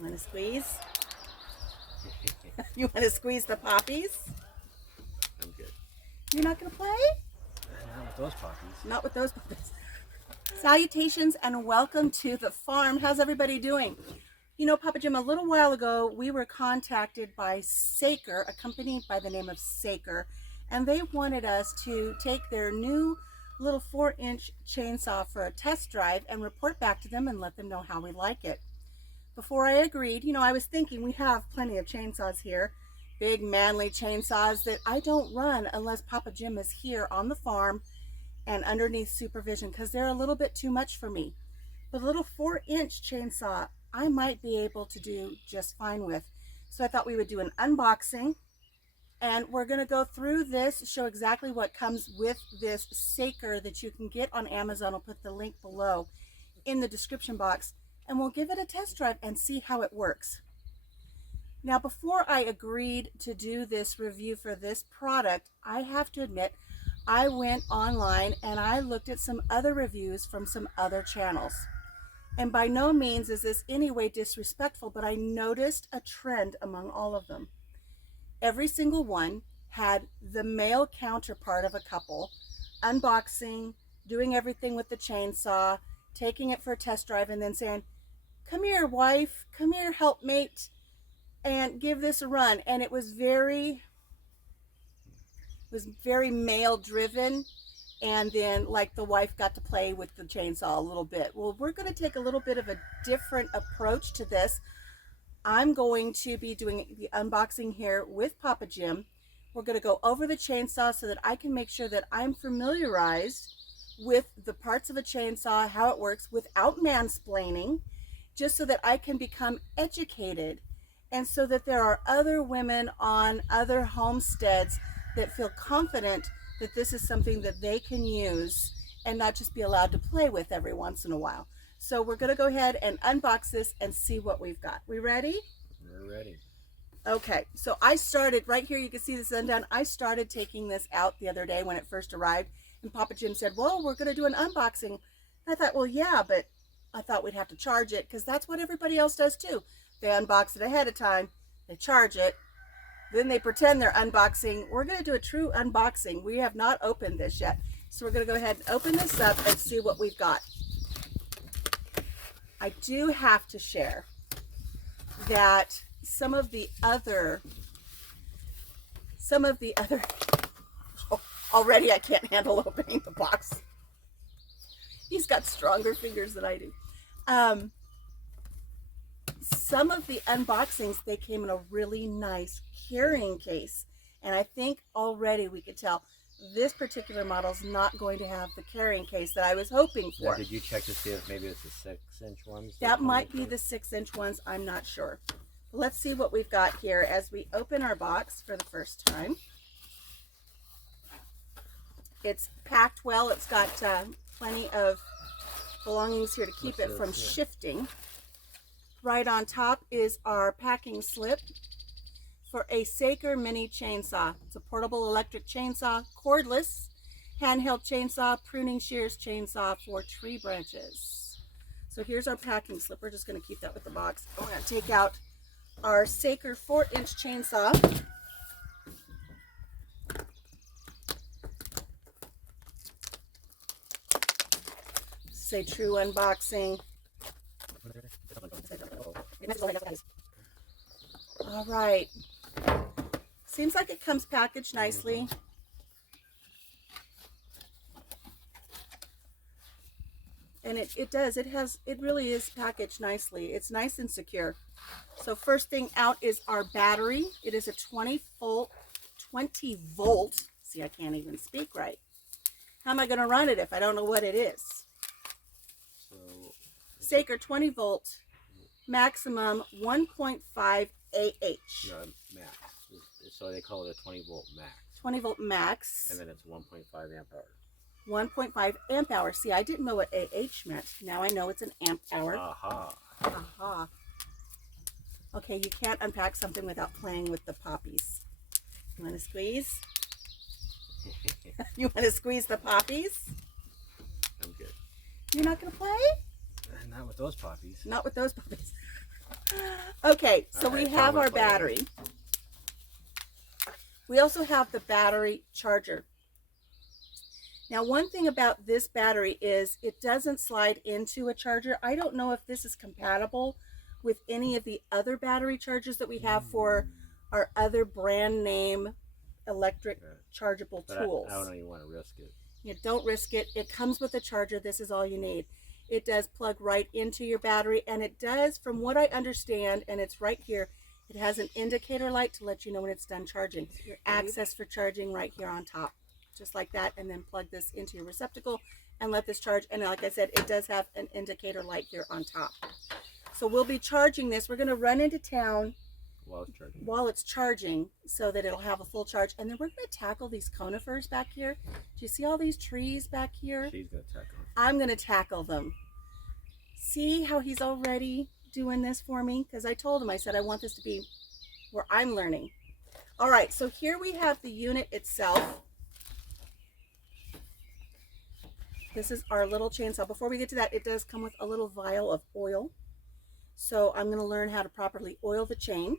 You want to squeeze? You want to squeeze the poppies? I'm good. You're not going to play? Not with those poppies. Not with those poppies. Salutations and welcome to the farm. How's everybody doing? You know, Papa Jim, a little while ago, we were contacted by Saker, a company by the name of Saker, and they wanted us to take their new little 4-inch chainsaw for a test drive and report back to them and let them know how we like it. Before I agreed, you know, I was thinking we have plenty of chainsaws here, big manly chainsaws that I don't run unless Papa Jim is here on the farm and underneath supervision because they're a little bit too much for me. But a little 4-inch chainsaw I might be able to do just fine with. So I thought we would do an unboxing, and we're going to go through this, show exactly what comes with this Saker that you can get on Amazon. I'll put the link below in the description box, and we'll give it a test drive and see how it works. Now, before I agreed to do this review for this product, I have to admit I went online and I looked at some other reviews from some other channels. And by no means is this any way disrespectful, but I noticed a trend among all of them. Every single one had the male counterpart of a couple unboxing, doing everything with the chainsaw, taking it for a test drive, and then saying, "Come here, wife, come here, helpmate, and give this a run." And it was very male driven. And then like the wife got to play with the chainsaw a little bit. Well, we're going to take a little bit of a different approach to this. I'm going to be doing the unboxing here with Papa Jim. We're going to go over the chainsaw so that I can make sure that I'm familiarized with the parts of a chainsaw, how it works without mansplaining, just so that I can become educated, and so that there are other women on other homesteads that feel confident that this is something that they can use and not just be allowed to play with every once in a while. So we're going to go ahead and unbox this and see what we've got. We ready? We're ready. Okay, so I started right here. You can see this undone. I started taking this out the other day when it first arrived, and Papa Jim said, "Well, we're going to do an unboxing." And I thought, well, yeah, but I thought we'd have to charge it because that's what everybody else does too. They unbox it ahead of time, they charge it, then they pretend they're unboxing. We're going to do a true unboxing. We have not opened this yet. So we're going to go ahead and open this up and see what we've got. I do have to share that some of the other, already I can't handle opening the box. He's got stronger fingers than I do. Some of the unboxings, they came in a really nice carrying case, and I think already we could tell this particular model is not going to have the carrying case that I was hoping for. Now, did you check to see if maybe it's the 6-inch ones? That might be the 6-inch ones. I'm not sure. Let's see what we've got here as we open our box for the first time. It's packed well. It's got plenty of belongings here to keep it from shifting. Right on top is our packing slip for a Saker mini chainsaw. It's a portable electric chainsaw, cordless, handheld chainsaw, pruning shears chainsaw for tree branches. So here's our packing slip. We're just going to keep that with the box. I'm going to take out our Saker 4-inch chainsaw. Say true unboxing. All right. Seems like it comes packaged nicely. And it does. It really is packaged nicely. It's nice and secure. So first thing out is our battery. It is a 20 volt. See, I can't even speak right. How am I going to run it if I don't know what it is? So, Saker 20 volt, maximum 1.5 AH. no, max. So they call it a 20 volt max. 20 volt max. And then it's 1.5 amp hour. 1.5 amp hour. See, I didn't know what AH meant. Now I know it's an amp hour. Aha. Aha. Okay, you can't unpack something without playing with the poppies. You want to squeeze? You want to squeeze the poppies? I'm good. You're not going to play? Not with those poppies. Not with those poppies. Okay, so All we right, have tell me our what it is. battery. We also have the battery charger. Now, one thing about this battery is it doesn't slide into a charger. I don't know if this is compatible with any of the other battery chargers that we have for our other brand name electric chargeable But tools. I don't even want to risk it. You don't risk it. It comes with a charger. This is all you need. It does plug right into your battery, and it does, from what I understand, and it's right here, it has an indicator light to let you know when it's done charging. Your access for charging right here on top, just like that, and then plug this into your receptacle and let this charge. And like I said, it does have an indicator light here on top. So we'll be charging this. We're going to run into town while it's charging so that it'll have a full charge, and then we're going to tackle these conifers back here. Do you see all these trees back here? She's going to tackle them. I'm going to tackle them. See how he's already doing this for me? Because I told him, I said I want this to be where I'm learning. All right, so here we have the unit itself. This is our little chainsaw. Before we get to that, it does come with a little vial of oil. So I'm going to learn how to properly oil the chain.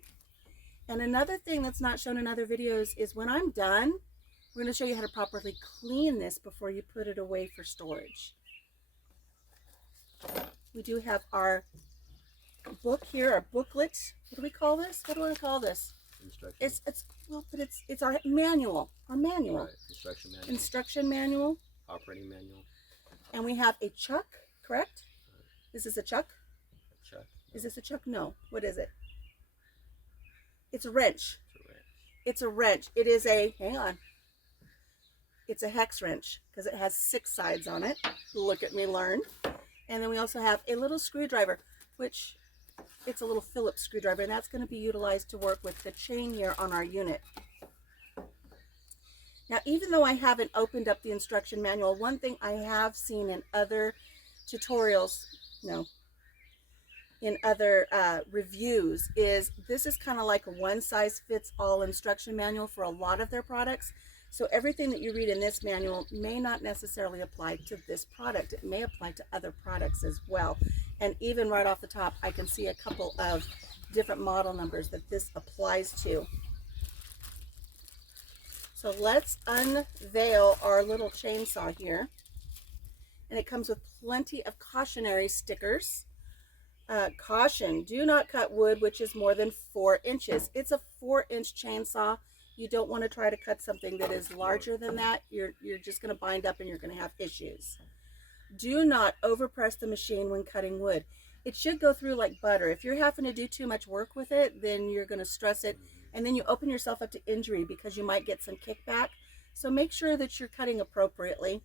And another thing that's not shown in other videos is when I'm done, we're going to show you how to properly clean this before you put it away for storage. We do have our book here, our booklet. What do we call this? What do I call this? Instructions. It's our manual. Our manual. Right. Instruction manual. Instruction manual. Operating manual. And we have a chuck, correct? This is a chuck? A chuck. Is this a chuck? No. What is it? It's a wrench. It's a wrench. It is a, hang on. It's a hex wrench because it has 6 sides on it. Look at me learn. And then we also have a little screwdriver, which it's a little Phillips screwdriver, and that's going to be utilized to work with the chain here on our unit. Now, even though I haven't opened up the instruction manual, one thing I have seen in other tutorials, in other reviews, is this is kind of like a one-size-fits-all instruction manual for a lot of their products. So everything that you read in this manual may not necessarily apply to this product. It may apply to other products as well. And even right off the top, I can see a couple of different model numbers that this applies to. So let's unveil our little chainsaw here. And it comes with plenty of cautionary stickers. Caution, do not cut wood which is more than 4 inches. It's a 4-inch chainsaw. You don't want to try to cut something that is larger than that. You're just going to bind up and you're going to have issues. Do not overpress the machine when cutting wood. It should go through like butter. If you're having to do too much work with it, then you're going to stress it, and then you open yourself up to injury because you might get some kickback. So make sure that you're cutting appropriately.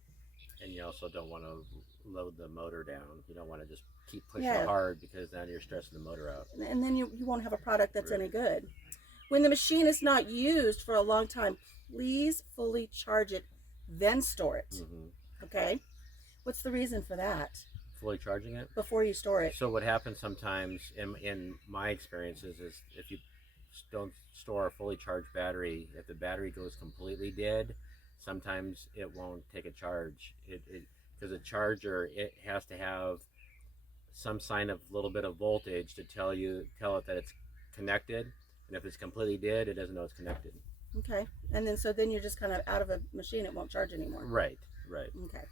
And you also don't want to load the motor down. You don't want to just keep pushing hard because then you're stressing the motor out. And then you won't have a product that's any good. When the machine is not used for a long time, please fully charge it, then store it. Okay? What's the reason for that? Fully charging it? Before you store it. So what happens sometimes, in my experiences, is if you don't store a fully charged battery, if the battery goes completely dead, sometimes it won't take a charge. Because a charger, it has to have some sign of little bit of voltage to tell it that it's connected. And if it's completely dead, it doesn't know it's connected. Okay. And then you're just kind of out of a machine. It won't charge anymore. Right. Okay.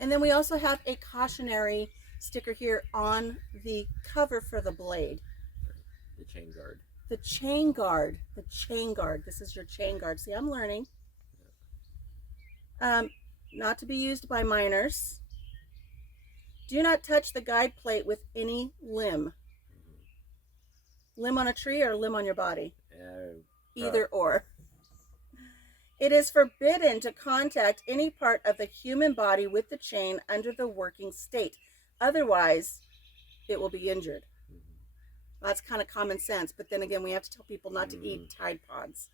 And then we also have a cautionary sticker here on the cover for the blade. The chain guard. The chain guard. The chain guard. This is your chain guard. See, I'm learning. Not to be used by minors. Do not touch the guide plate with any limb. Limb on a tree or limb on your body? Either or. It is forbidden to contact any part of the human body with the chain under the working state. Otherwise, it will be injured. That's kind of common sense, but then again, we have to tell people not to eat Tide Pods.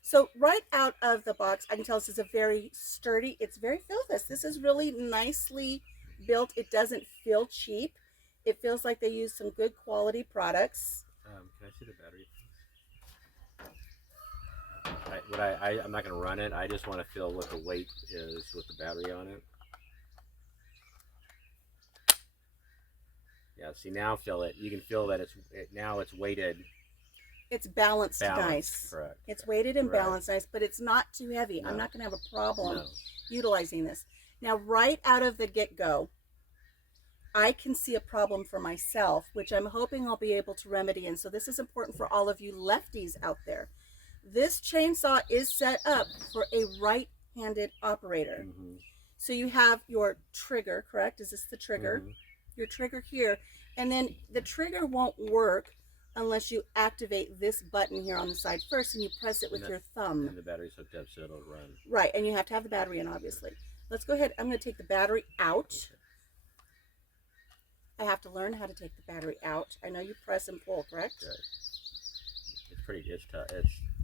So right out of the box, I can tell this is a very sturdy, it's very this is really nicely built. It doesn't feel cheap. It feels like they use some good quality products. Can I see the battery? I'm not going to run it. I just want to feel what the weight is with the battery on it. Yeah. See, now feel it. You can feel that now it's weighted. It's balanced, Balanced. nice. Correct. It's weighted and Right. balanced nice, but it's not too heavy. No. I'm not going to have a problem No. utilizing this. Now, right out of the get-go, I can see a problem for myself, which I'm hoping I'll be able to remedy. And so this is important for all of you lefties out there. This chainsaw is set up for a right-handed operator. Mm-hmm. So you have your trigger, correct? Is this the trigger? Mm-hmm. Your trigger here. And then the trigger won't work unless you activate this button here on the side first and you press it with your thumb. And the battery's hooked up so it'll run. Right, and you have to have the battery in, obviously. Let's go ahead. I'm going to take the battery out. Okay. I have to learn how to take the battery out. I know you press and pull, correct? Right. It's tough.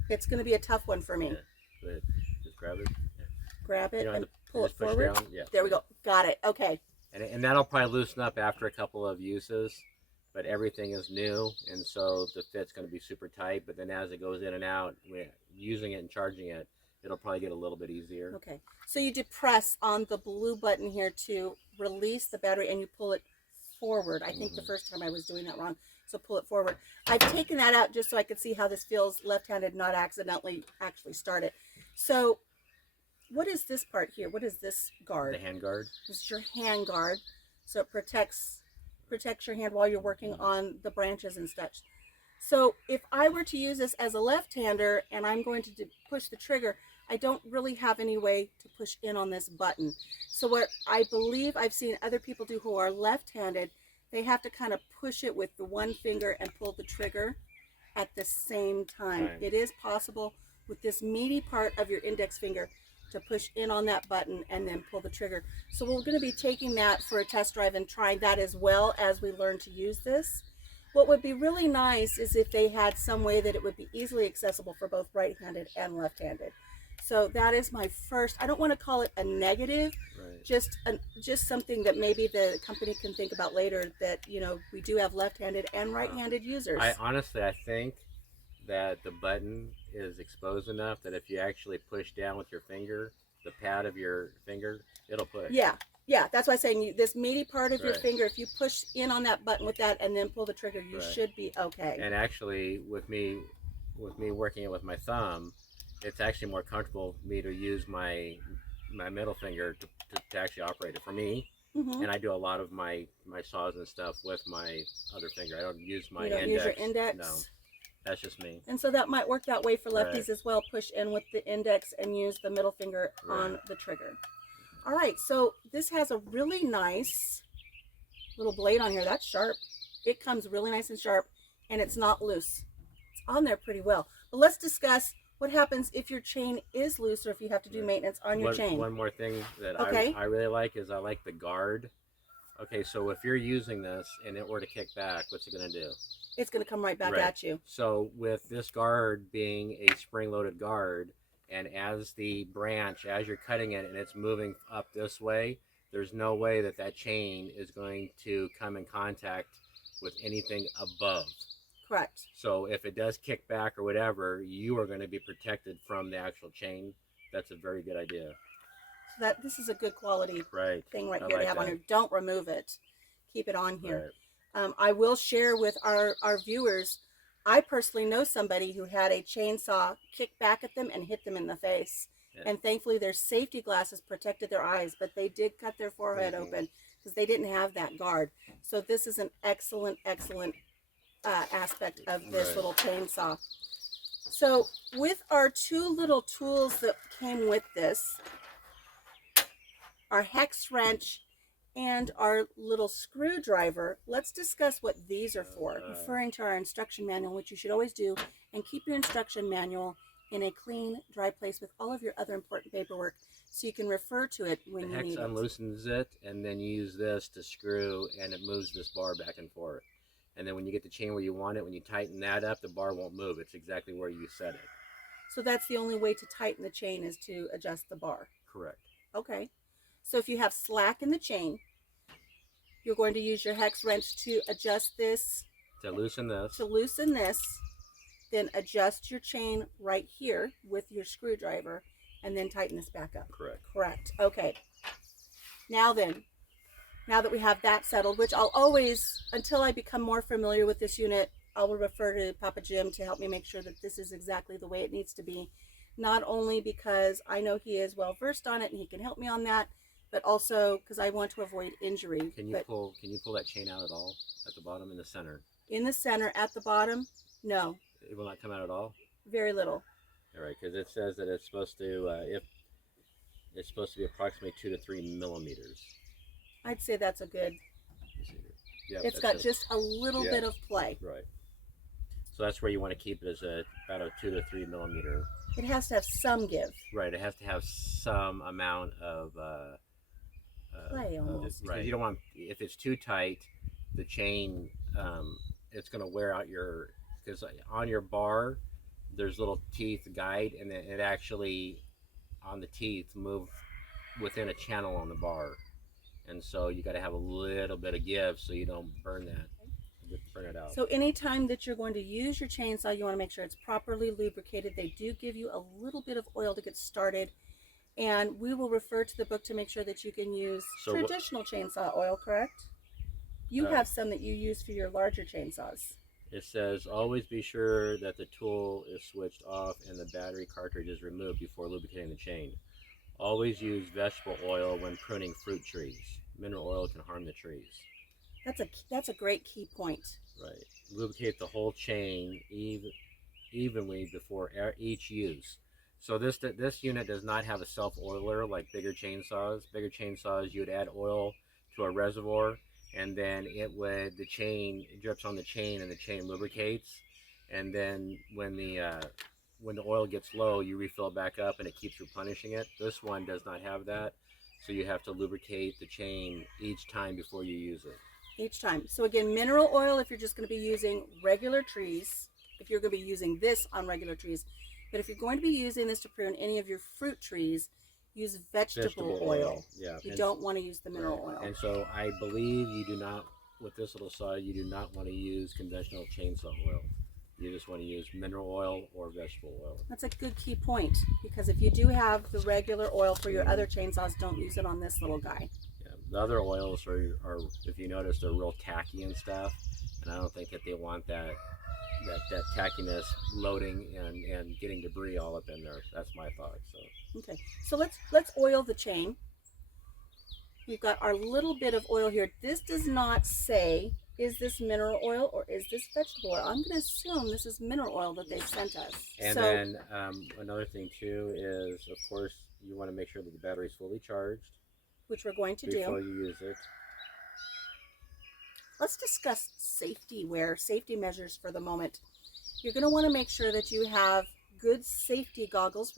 It's going to be a tough one for me. Yeah. Go ahead. Just grab it. Yeah. Grab it and pull it push forward. down. Yeah. There we go. Got it. Okay. And that'll probably loosen up after a couple of uses, but everything is new, and so the fit's going to be super tight. But then as it goes in and out, using it and charging it, it'll probably get a little bit easier. Okay. So you depress on the blue button here to release the battery, and you pull it forward. I think the first time I was doing that wrong. So pull it forward. I've taken that out just so I could see how this feels left-handed, not accidentally actually start it. So what is this part here? What is this guard? The hand guard. This is your hand guard. So it protects your hand while you're working on the branches and such. So if I were to use this as a left-hander and I'm going to push the trigger, I don't really have any way to push in on this button. So what I believe I've seen other people do who are left-handed, they have to kind of push it with the one finger and pull the trigger at the same time. Right. It is possible with this meaty part of your index finger to push in on that button and then pull the trigger. So we're going to be taking that for a test drive and trying that as well as we learn to use this. What would be really nice is if they had some way that it would be easily accessible for both right-handed and left-handed. So that is my first, I don't want to call it a negative, Right. just something that maybe the company can think about later, that, you know, we do have left-handed and right-handed users. I think that the button is exposed enough that if you actually push down with your finger, the pad of your finger, it'll push. Yeah, that's why I'm saying this meaty part of your Right. finger, if you push in on that button with that and then pull the trigger, you Right. should be okay. And actually, with me working it with my thumb, it's actually more comfortable for me to use my middle finger to actually operate it for me. Mm-hmm. And I do a lot of my saws and stuff with my other finger. I don't use my You don't index. use your index? No, that's just me. And so that might work that way for lefties Right. as well. Push in with the index and use the middle finger on Right. the trigger. All right, so this has a really nice little blade on here. That's sharp. It comes really nice and sharp, and it's not loose. It's on there pretty well. But let's discuss what happens if your chain is loose or if you have to do maintenance on your chain. One more thing that Okay. I really like is I like the guard. Okay, so if you're using this and it were to kick back, what's it going to do? It's going to come right back Right. at you. So with this guard being a spring-loaded guard, and as the branch, as you're cutting it and it's moving up this way, there's no way that chain is going to come in contact with anything above. Correct. So if it does kick back or whatever, you are going to be protected from the actual chain. That's a very good idea. So this is a good quality Right. thing right I here to like have on that. here. Don't remove it. Keep it on here. Right. I will share with our viewers, I personally know somebody who had a chainsaw kick back at them and hit them in the face. Yeah. And thankfully their safety glasses protected their eyes, but they did cut their forehead open because they didn't have that guard. So this is an excellent aspect of this Right. little chainsaw. So with our two little tools that came with this, our hex wrench and our little screwdriver, let's discuss what these are for, referring to our instruction manual, which you should always do, and keep your instruction manual in a clean, dry place with all of your other important paperwork so you can refer to it when The you hex need it. unloosens it, and then you use this to screw, and it moves this bar back and forth. And then when you get the chain where you want it, when you tighten that up, the bar won't move. It's exactly where you set it. So that's the only way to tighten the chain, is to adjust the bar. Correct. Okay. So if you have slack in the chain, you're going to use your hex wrench to adjust this, To loosen this. to loosen this, then adjust your chain right here with your screwdriver, and then tighten this back up. Correct. Correct. Okay. Now then, now that we have that settled, which I'll always, until I become more familiar with this unit, I will refer to Papa Jim to help me make sure that this is exactly the way it needs to be. Not only because I know he is well versed on it and he can help me on that, but also because I want to avoid injury. Can you pull that chain out at all at the bottom in the center? In the center at the bottom, no. It will not come out at all? Very little. All right, because it says that it's supposed to it's supposed to be approximately 2 to 3 millimeters. I'd say that's a good. Yeah, it's got just a little bit of play. Right. So that's where you want to keep it, as about a 2 to 3 millimeter. It has to have some give. Right. It has to have some amount of play almost. Right. You don't want, if it's too tight, the chain it's going to wear out because on your bar there's little teeth guide, and then it actually on the teeth move within a channel on the bar, and so you got to have a little bit of give so you don't burn it out. So anytime that you're going to use your chainsaw, you want to make sure it's properly lubricated. They do give you a little bit of oil to get started, and we will refer to the book to make sure that you can use traditional chainsaw oil, correct? You have some that you use for your larger chainsaws. It says, always be sure that the tool is switched off and the battery cartridge is removed before lubricating the chain. Always use vegetable oil when pruning fruit trees. Mineral oil can harm the trees. That's a great key point. Right. Lubricate the whole chain evenly before each use. So this unit does not have a self-oiler like bigger chainsaws. Bigger chainsaws, you would add oil to a reservoir, and then the chain drips on the chain and the chain lubricates, and then when the oil gets low, you refill it back up and it keeps replenishing it. This one does not have that, so you have to lubricate the chain each time before you use it. Each time. So again, mineral oil if you're just going to be using regular trees, if you're going to be using this on regular trees. But if you're going to be using this to prune any of your fruit trees, use vegetable oil. Yeah. You don't want to use the mineral oil. And so I believe you do not, with this little saw, you do not want to use conventional chainsaw oil. You just want to use mineral oil or vegetable oil. That's a good key point, because if you do have the regular oil for your other chainsaws, don't use it on this little guy. Yeah. The other oils are, if you notice, they're real tacky and stuff, and I don't think that they want that tackiness loading and getting debris all up in there. That's my thought. So okay, so let's oil the chain. We've got our little bit of oil here. This does not say, is this mineral oil or is this vegetable oil? I'm going to assume this is mineral oil that they sent us. And so, then another thing too is, of course, you want to make sure that the battery is fully charged, which we're going to before do you use it. Let's discuss safety measures for the moment. You're going to want to make sure that you have good safety goggles.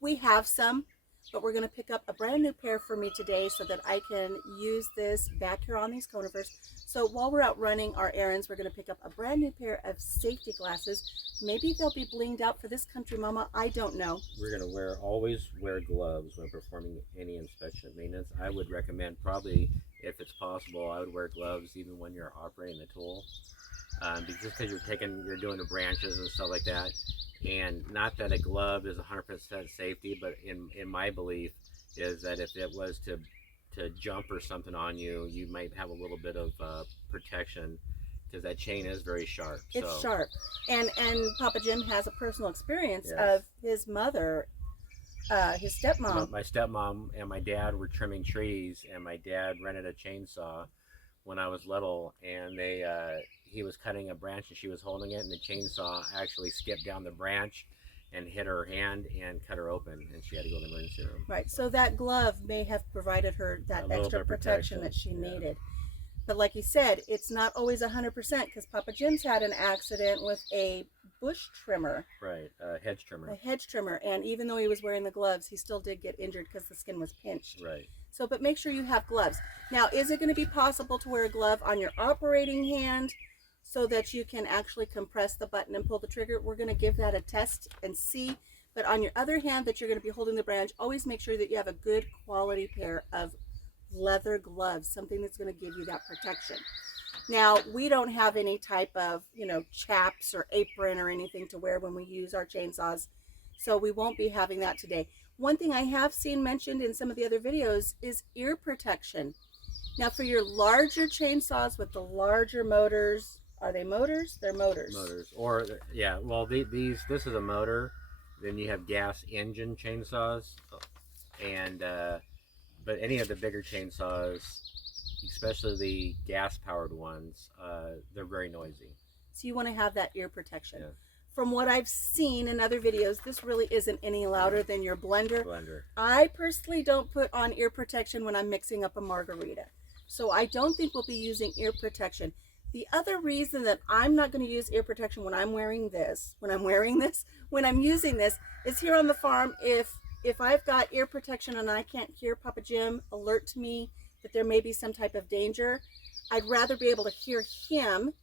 We have some, but we're going to pick up a brand new pair for me today so that I can use this back here on these conifers. So while we're out running our errands, we're going to pick up a brand new pair of safety glasses. Maybe they'll be blinged out for this country, Mama. I don't know. We're going to always wear gloves when performing any inspection and maintenance. I would recommend, probably, if it's possible, I would wear gloves even when you're operating the tool. Because you're doing the branches and stuff like that. And not that a glove is 100% safety, but in my belief is that if it was to jump or something on you, you might have a little bit of protection, because that chain is very sharp. It's sharp. And Papa Jim has a personal experience Yes. of his mother, his stepmom. My stepmom and my dad were trimming trees, and my dad rented a chainsaw when I was little, and he was cutting a branch and she was holding it, and the chainsaw actually skipped down the branch and hit her hand and cut her open, and she had to go to the emergency room. Right, so that glove may have provided her that extra protection that she needed. But like you said, it's not always 100%, because Papa Jim's had an accident with a bush trimmer. Right, a hedge trimmer. A hedge trimmer, and even though he was wearing the gloves, he still did get injured because the skin was pinched. Right. So, but make sure you have gloves. Now, is it going to be possible to wear a glove on your operating hand so that you can actually compress the button and pull the trigger? We're going to give that a test and see. But on your other hand that you're going to be holding the branch, always make sure that you have a good quality pair of leather gloves, something that's going to give you that protection. Now, we don't have any type of, chaps or apron or anything to wear when we use our chainsaws, so we won't be having that today. One thing I have seen mentioned in some of the other videos is ear protection. Now for your larger chainsaws with the larger motors, are they motors? They're motors. Motors, or yeah, well, this is a motor. Then you have gas engine chainsaws, and but any of the bigger chainsaws, especially the gas powered ones, they're very noisy. So you want to have that ear protection. Yeah. From what I've seen in other videos, this really isn't any louder than your blender. I personally don't put on ear protection when I'm mixing up a margarita. So I don't think we'll be using ear protection. The other reason that I'm not going to use ear protection when I'm using this is here on the farm, if I've got ear protection and I can't hear Papa Jim alert to me that there may be some type of danger, I'd rather be able to hear him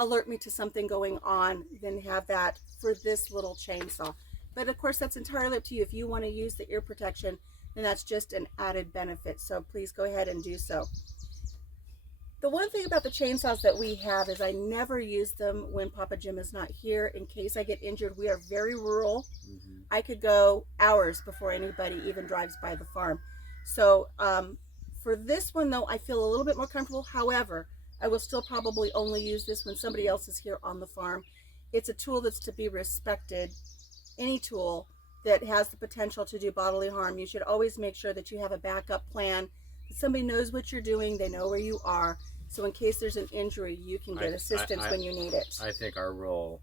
alert me to something going on than have that for this little chainsaw. But of course, that's entirely up to you. If you want to use the ear protection, then that's just an added benefit. So please go ahead and do so. The one thing about the chainsaws that we have is I never use them when Papa Jim is not here in case I get injured. We are very rural. Mm-hmm. I could go hours before anybody even drives by the farm. So for this one though, I feel a little bit more comfortable. However, I will still probably only use this when somebody else is here on the farm. It's a tool that's to be respected. Any tool that has the potential to do bodily harm, you should always make sure that you have a backup plan, that somebody knows what you're doing, they know where you are, so in case there's an injury, you can get assistance when you need it. I think our role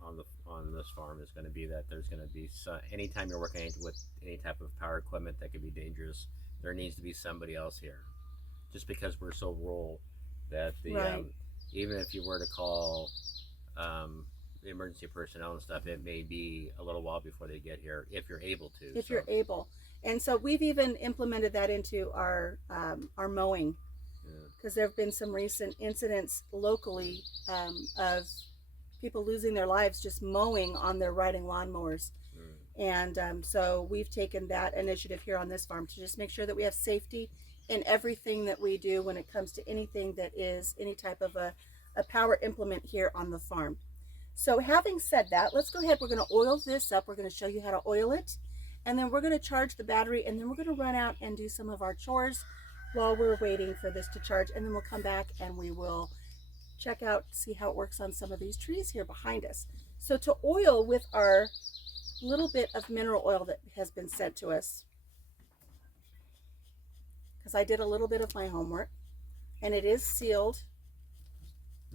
on this farm is going to be that there's going to be anytime you're working with any type of power equipment that could be dangerous, there needs to be somebody else here. Just because we're so rural that even if you were to call the emergency personnel and stuff, it may be a little while before they get here if you're able to. You're able. And so we've even implemented that into our mowing, because there have been some recent incidents locally of people losing their lives just mowing on their riding lawnmowers. And so we've taken that initiative here on this farm to just make sure that we have safety in everything that we do when it comes to anything that is any type of a power implement here on the farm. So having said that, let's go ahead. We're going to oil this up. We're going to show you how to oil it. And then we're going to charge the battery. And then we're going to run out and do some of our chores while we're waiting for this to charge. And then we'll come back and we will check out, see how it works on some of these trees here behind us. So to oil with our little bit of mineral oil that has been sent to us, because I did a little bit of my homework, and it is sealed.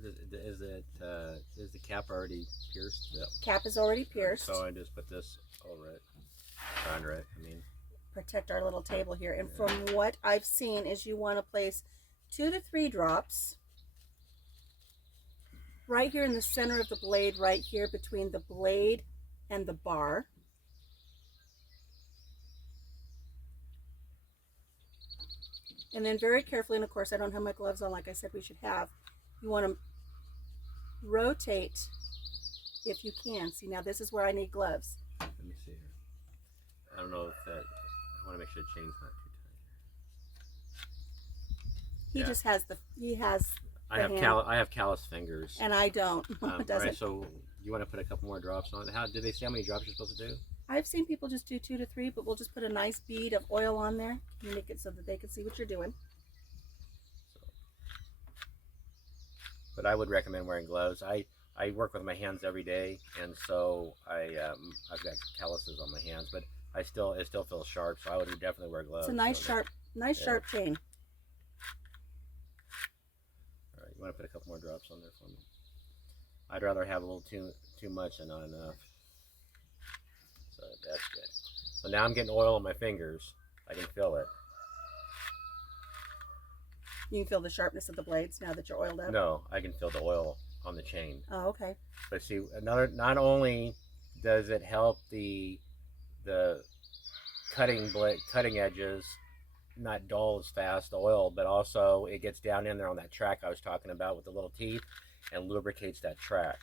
Is the cap already pierced? Yep. Cap is already pierced. So I just put this over it, under it. Protect our little table here. And from what I've seen is you want to place 2 to 3 drops right here in the center of the blade, right here between the blade and the bar. And then very carefully, and of course I don't have my gloves on like I said we should have, you want to rotate if you can. See, now this is where I need gloves. Let me see here. I don't know if that, I want to make sure the chain's not too tight. I have callous fingers. And I don't. Alright, so you want to put a couple more drops on? Did they say how many drops you're supposed to do? I've seen people just do 2 to 3, but we'll just put a nice bead of oil on there and make it so that they can see what you're doing. But I would recommend wearing gloves. I work with my hands every day, and so I've got calluses on my hands, but it still feels sharp, so I would definitely wear gloves. It's a nice sharp chain. All right, you want to put a couple more drops on there for me? I'd rather have a little too much than not enough. So that's good. So now I'm getting oil on my fingers. I can feel it. You can feel the sharpness of the blades now that you're oiled up? No, I can feel the oil on the chain. Oh, okay. But see, not only does it help the cutting edges not dull as fast, the oil, but also it gets down in there on that track I was talking about with the little teeth and lubricates that track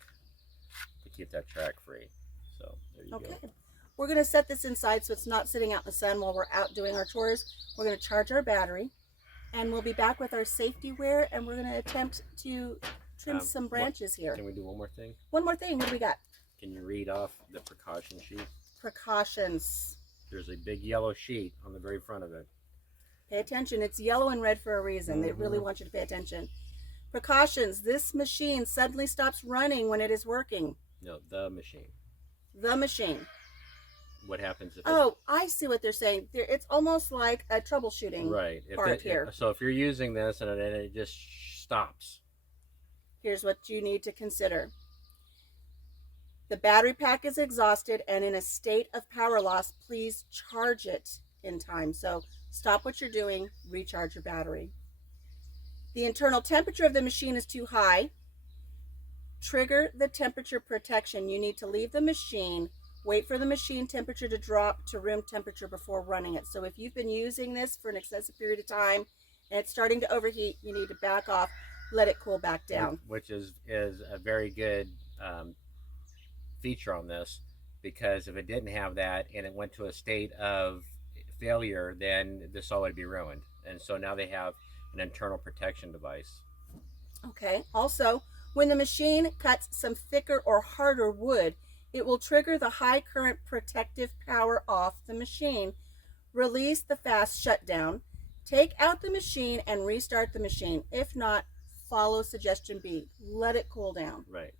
to keep that track free. So there you go. We're going to set this inside so it's not sitting out in the sun while we're out doing our chores. We're going to charge our battery, and we'll be back with our safety wear, and we're going to attempt to trim some branches here. Can we do one more thing? One more thing. What do we got? Can you read off the precaution sheet? Precautions. There's a big yellow sheet on the very front of it. Pay attention. It's yellow and red for a reason. They really want you to pay attention. Precautions. This machine suddenly stops running when it is working. No, the machine. The machine. What happens if Oh, I see what they're saying. It's almost like a troubleshooting right. part here. So if you're using this and it just stops. Here's what you need to consider. The battery pack is exhausted and in a state of power loss. Please charge it in time. So stop what you're doing, recharge your battery. The internal temperature of the machine is too high. Trigger the temperature protection. You need to leave the machine, wait for the machine temperature to drop to room temperature before running it. So if you've been using this for an excessive period of time and it's starting to overheat, you need to back off, let it cool back down. Which is a very good feature on this, because if it didn't have that and it went to a state of failure, then this all would be ruined. And so now they have an internal protection device. Okay. Also, when the machine cuts some thicker or harder wood, it will trigger the high current protective power off the machine. Release the fast shutdown. Take out the machine and restart the machine. If not, follow suggestion B. Let it cool down. Right.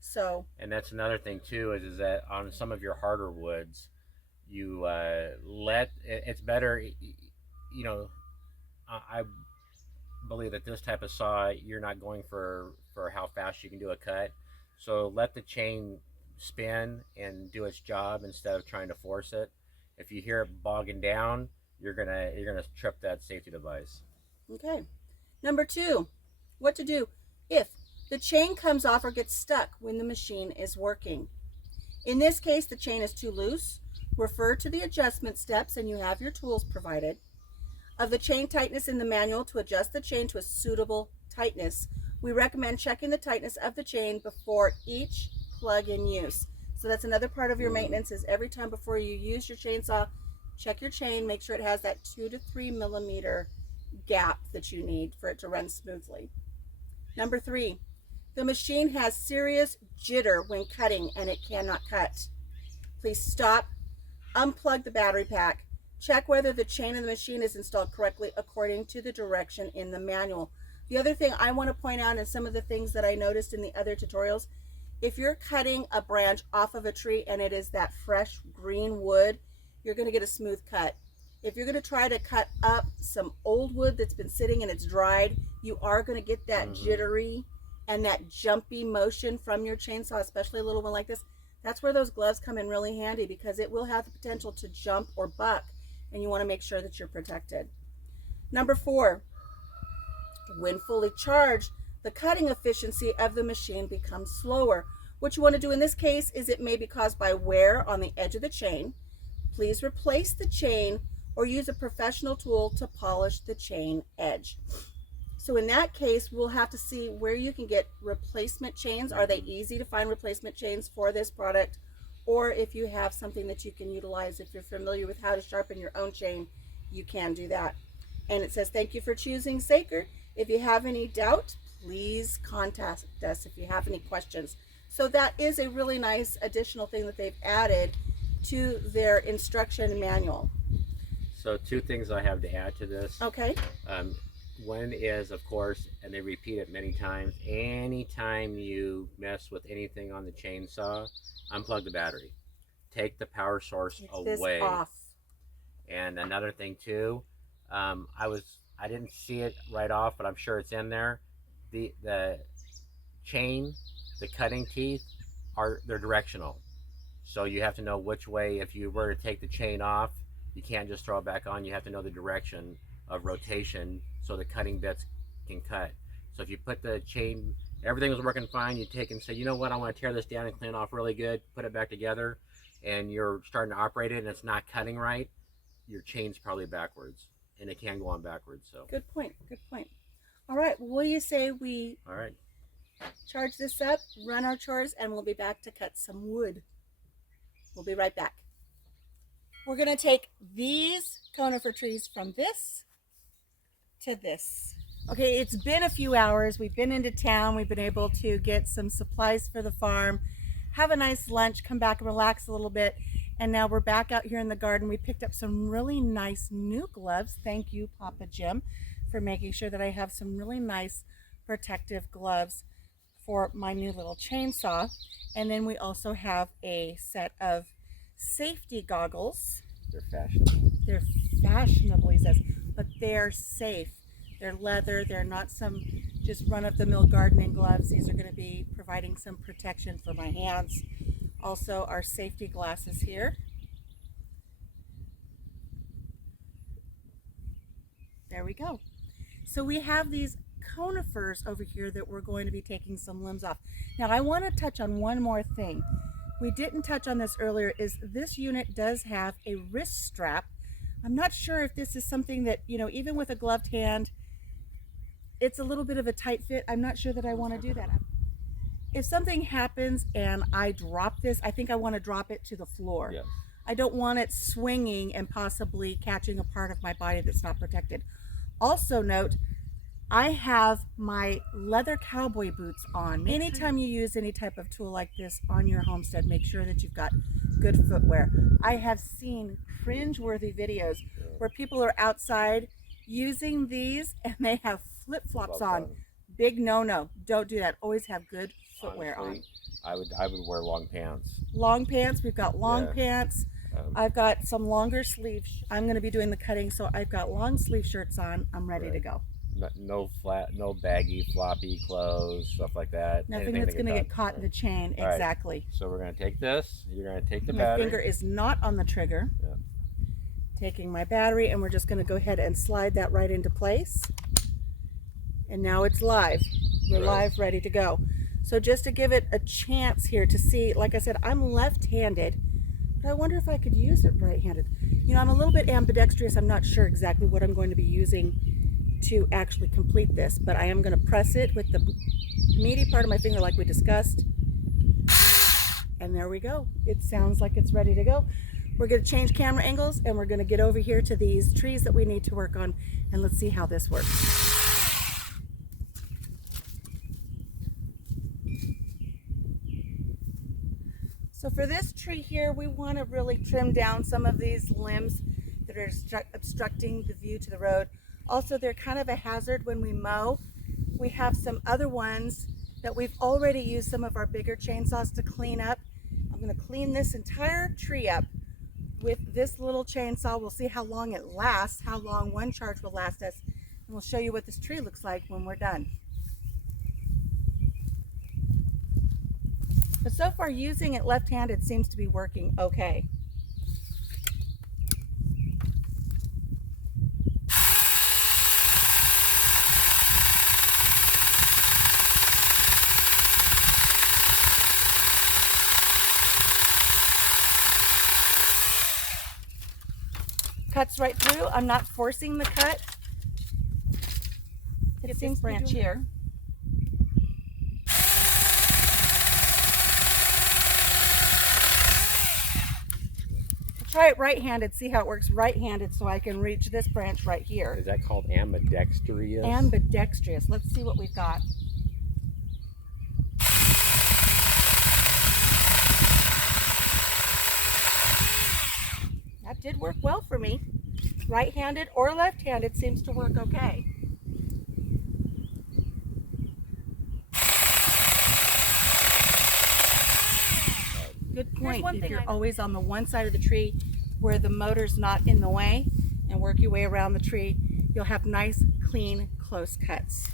So. And that's another thing too, is that on some of your harder woods, you it's better, you know, I believe that this type of saw, you're not going for how fast you can do a cut. So let the chain spin and do its job instead of trying to force it. If you hear it bogging down, you're gonna trip that safety device. Okay. Number 2, what to do if the chain comes off or gets stuck when the machine is working. In this case, the chain is too loose. Refer to the adjustment steps and you have your tools provided. Of the chain tightness in the manual to adjust the chain to a suitable tightness. We recommend checking the tightness of the chain before each plug in use. So that's another part of your maintenance, is every time before you use your chainsaw, check your chain, make sure it has that 2 to 3 millimeter gap that you need for it to run smoothly. Number 3, the machine has serious jitter when cutting and it cannot cut. Please stop, unplug the battery pack, check whether the chain of the machine is installed correctly according to the direction in the manual. The other thing I want to point out, and some of the things that I noticed in the other tutorials, if you're cutting a branch off of a tree and it is that fresh green wood, you're going to get a smooth cut. If you're going to try to cut up some old wood that's been sitting and it's dried, you are going to get that jittery and that jumpy motion from your chainsaw, especially a little one like this. That's where those gloves come in really handy, because it will have the potential to jump or buck, and you want to make sure that you're protected. Number 4, when fully charged, the cutting efficiency of the machine becomes slower. What you want to do in this case is, it may be caused by wear on the edge of the chain. Please replace the chain or use a professional tool to polish the chain edge. So in that case, we'll have to see where you can get replacement chains. Are they easy to find replacement chains for this product? Or if you have something that you can utilize, if you're familiar with how to sharpen your own chain, you can do that. And it says, thank you for choosing Saker. If you have any doubt, please contact us if you have any questions. So that is a really nice additional thing that they've added to their instruction manual. So 2 things I have to add to this. Okay. One is, of course, and they repeat it many times, anytime you mess with anything on the chainsaw, unplug the battery. Take the power source away. Off. And another thing too, I didn't see it right off, but I'm sure it's in there. The chain, the cutting teeth, they're directional. So you have to know which way. If you were to take the chain off, you can't just throw it back on. You have to know the direction of rotation so the cutting bits can cut. So if you put the chain, everything was working fine, you take and say, you know what, I want to tear this down and clean it off really good, put it back together, and you're starting to operate it and it's not cutting right, your chain's probably backwards, and it can go on backwards. So good point. Good point. All right, well, what do you say we charge this up, run our chores, and we'll be back to cut some wood. We'll be right back. We're going to take these conifer trees from this to this. Okay, it's been a few hours. We've been into town. We've been able to get some supplies for the farm, have a nice lunch, come back and relax a little bit. And now we're back out here in the garden. We picked up some really nice new gloves. Thank you, Papa Jim, for making sure that I have some really nice protective gloves for my new little chainsaw. And then we also have a set of safety goggles. They're fashionable. They're fashionable, he says, but they're safe. They're leather. They're not some just run-of-the-mill gardening gloves. These are going to be providing some protection for my hands. Also, our safety glasses here. There we go. So we have these conifers over here that we're going to be taking some limbs off. Now, I want to touch on one more thing. We didn't touch on this earlier, is this unit does have a wrist strap. I'm not sure if this is something that, you know, even with a gloved hand, it's a little bit of a tight fit. I'm not sure that I want to do that. If something happens and I drop this, I think I want to drop it to the floor. Yes. I don't want it swinging and possibly catching a part of my body that's not protected. Also note, I have my leather cowboy boots on. Anytime you use any type of tool like this on your homestead, make sure that you've got good footwear. I have seen cringe-worthy videos where people are outside using these and they have flip-flops on. Big no-no. Don't do that. Always have good footwear on. I would wear long pants. Long pants. We've got long pants. I've got some longer sleeves. I'm going to be doing the cutting, so I've got long sleeve shirts on. I'm ready to go. No flat, no baggy, floppy clothes, stuff like that. Nothing that's going to get caught in the chain. All exactly. Right. So we're going to take this. You're going to take the My battery. finger is not on the trigger. Yeah. Taking my battery, and we're just going to go ahead and slide that right into place. And now it's live. We're live, ready to go. So just to give it a chance here to see, like I said, I'm left-handed, but I wonder if I could use it right-handed. You know, I'm a little bit ambidextrous. I'm not sure exactly what I'm going to be using to actually complete this, but I am going to press it with the meaty part of my finger like we discussed. And there we go. It sounds like it's ready to go. We're going to change camera angles, and we're going to get over here to these trees that we need to work on, and let's see how this works. So for this tree here, we want to really trim down some of these limbs that are obstructing the view to the road. Also, they're kind of a hazard when we mow. We have some other ones that we've already used some of our bigger chainsaws to clean up. I'm going to clean this entire tree up with this little chainsaw. We'll see how long it lasts, how long one charge will last us, and we'll show you what this tree looks like when we're done. But so far, using it left-handed seems to be working okay. Cuts right through. I'm not forcing the cut. It seems branch here. Try it right-handed, see how it works right-handed so I can reach this branch right here. Is that called ambidextrous? Ambidextrous. Let's see what we've got. That did work well for me. Right-handed or left-handed seems to work okay. Good point. If you're always on the one side of the tree where the motor's not in the way and work your way around the tree, you'll have nice, clean, close cuts.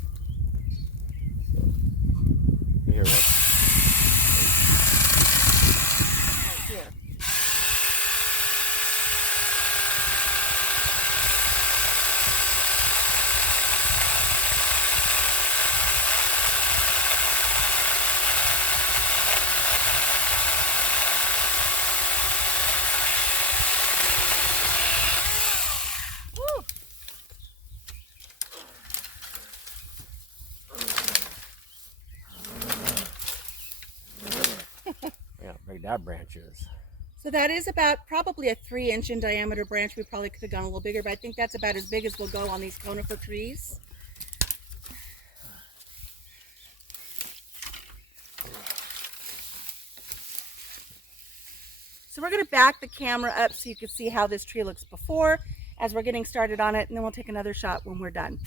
Here, right here. Yeah, big that branch is. So that is about probably a 3-inch in diameter branch. We probably could have gone a little bigger, but I think that's about as big as we'll go on these conifer trees. So we're going to back the camera up so you can see how this tree looks before as we're getting started on it, and then we'll take another shot when we're done.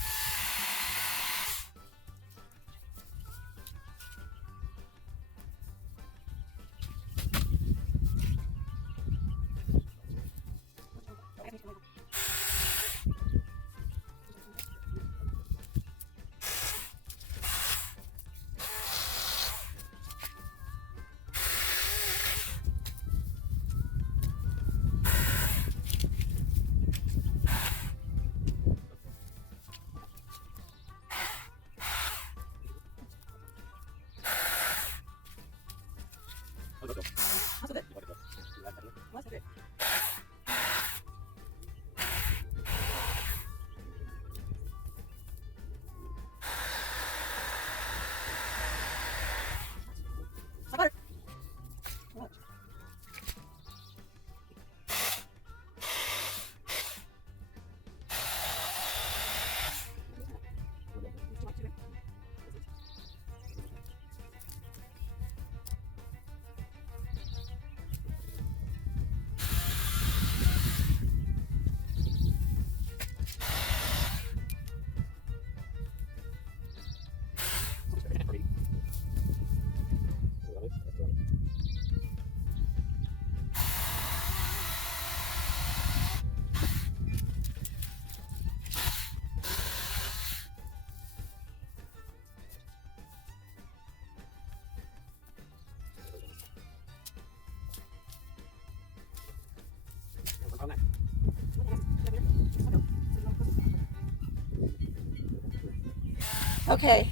Okay,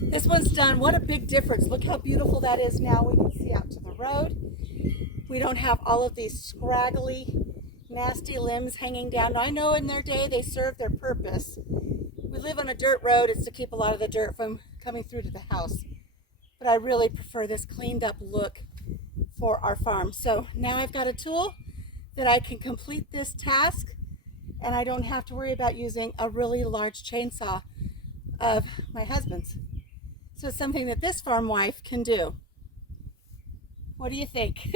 this one's done. What a big difference. Look how beautiful that is now. We can see out to the road. We don't have all of these scraggly, nasty limbs hanging down. Now, I know in their day they served their purpose. We live on a dirt road. It's to keep a lot of the dirt from coming through to the house. But I really prefer this cleaned up look for our farm. So now I've got a tool that I can complete this task, and I don't have to worry about using a really large chainsaw of my husband's. So it's something that this farm wife can do. What do you think?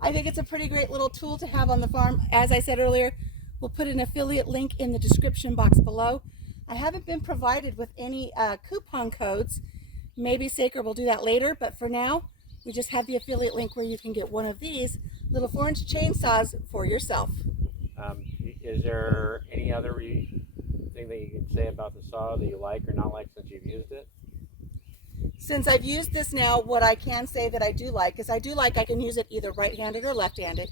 I think it's a pretty great little tool to have on the farm. As I said earlier, we'll put an affiliate link in the description box below. I haven't been provided with any coupon codes. Maybe Saker will do that later, but for now, we just have the affiliate link where you can get one of these little 4-inch chainsaws for yourself. Is there any other thing that you can say about the saw that you like or not like since you've used it? Since I've used this now, what I can say that I do like is I can use it either right-handed or left-handed.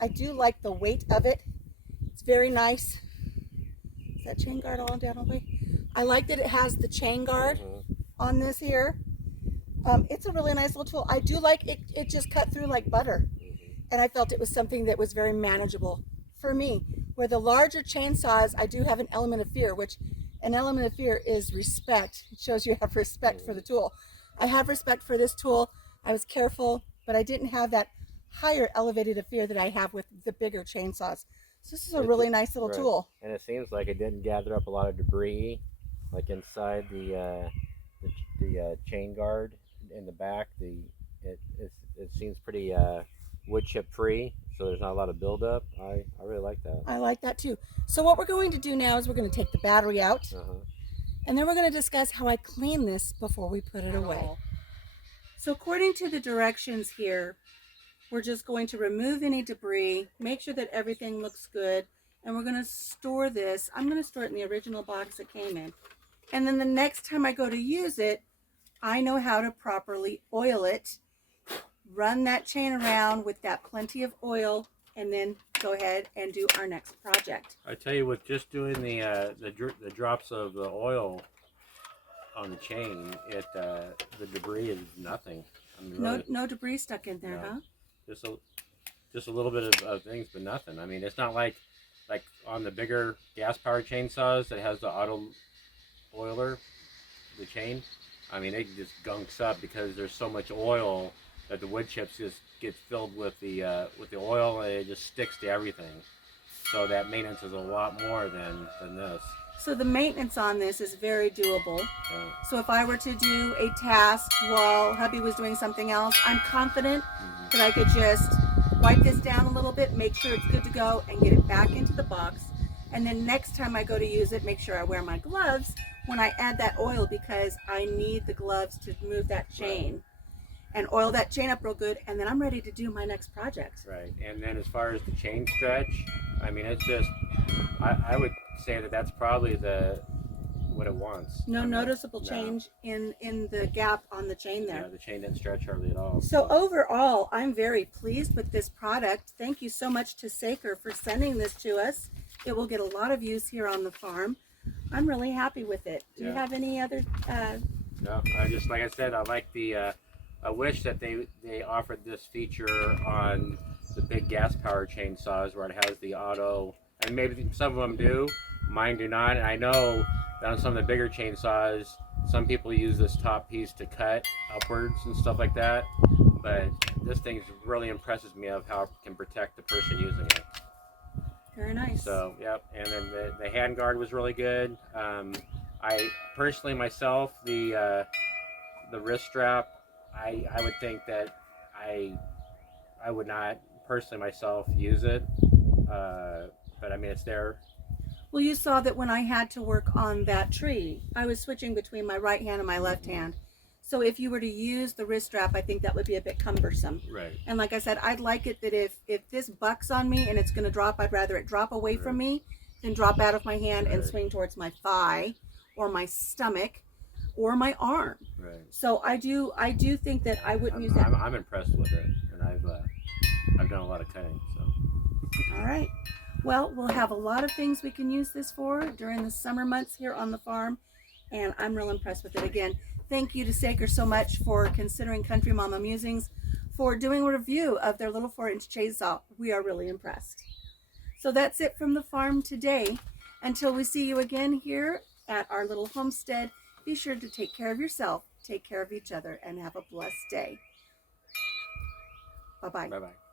I do like the weight of it. It's very nice. Is that chain guard all down all the way? I like that it has the chain guard on this here. It's a really nice little tool. I do like it. It just cut through like butter. And I felt it was something that was very manageable for me. Where the larger chainsaws, I do have an element of fear, which an element of fear is respect. It shows you have respect for the tool. I have respect for this tool. I was careful, but I didn't have that higher elevated of fear that I have with the bigger chainsaws. So this is a really nice little tool. And it seems like it didn't gather up a lot of debris, like inside the chain guard in the back. It seems pretty wood chip free, so there's not a lot of buildup. I really like that. I like that too. So what we're going to do now is we're going to take the battery out, and then we're going to discuss how I clean this before we put it away. So according to the directions here, we're just going to remove any debris, make sure that everything looks good, and we're going to store this. I'm going to store it in the original box it came in. And then the next time I go to use it, I know how to properly oil it, run that chain around with that plenty of oil, and then go ahead and do our next project. I tell you, with just doing the drops of the oil on the chain, the debris is nothing. I mean, really, No debris stuck in there, huh? Just a little bit of things, but nothing. I mean, it's not like on the bigger gas-powered chainsaws that has the auto oiler, the chain. I mean, it just gunks up because there's so much oil that the wood chips just get filled with the oil, and it just sticks to everything. So that maintenance is a lot more than this. So the maintenance on this is very doable. Yeah. So if I were to do a task while hubby was doing something else, I'm confident that I could just wipe this down a little bit, make sure it's good to go, and get it back into the box. And then next time I go to use it, make sure I wear my gloves when I add that oil, because I need the gloves to move that chain and oil that chain up real good, and then I'm ready to do my next project. Right. And then as far as the chain stretch, I mean, it's just, I would say that that's probably what it wants. No I mean, noticeable no. change in the gap on the chain there. Yeah, the chain didn't stretch hardly at all. So overall, I'm very pleased with this product. Thank you so much to Saker for sending this to us. It will get a lot of use here on the farm. I'm really happy with it. Do you have any other? No, I just, like I said, I like the. I wish that they offered this feature on the big gas power chainsaws where it has the auto, and maybe some of them do. Mine do not, and I know that on some of the bigger chainsaws, some people use this top piece to cut upwards and stuff like that. But this thing really impresses me of how it can protect the person using it. Very nice. So, yep. And then the hand guard was really good. I personally myself, the wrist strap, I would think that I would not personally myself use it. But I mean, it's there. Well, you saw that when I had to work on that tree, I was switching between my right hand and my left hand. So if you were to use the wrist strap, I think that would be a bit cumbersome. Right. And like I said, I'd like it that if this bucks on me and it's going to drop, I'd rather it drop away from me than drop out of my hand and swing towards my thigh or my stomach or my arm. Right. So I do think that I wouldn't use that. I'm impressed with it, and I've done a lot of cutting. So. All right. Well, we'll have a lot of things we can use this for during the summer months here on the farm, and I'm real impressed with it. Again, thank you to Saker so much for considering Country Mama Musings for doing a review of their little 4-inch chainsaw. We are really impressed. So that's it from the farm today. Until we see you again here at our little homestead, be sure to take care of yourself, take care of each other, and have a blessed day. Bye-bye. Bye-bye.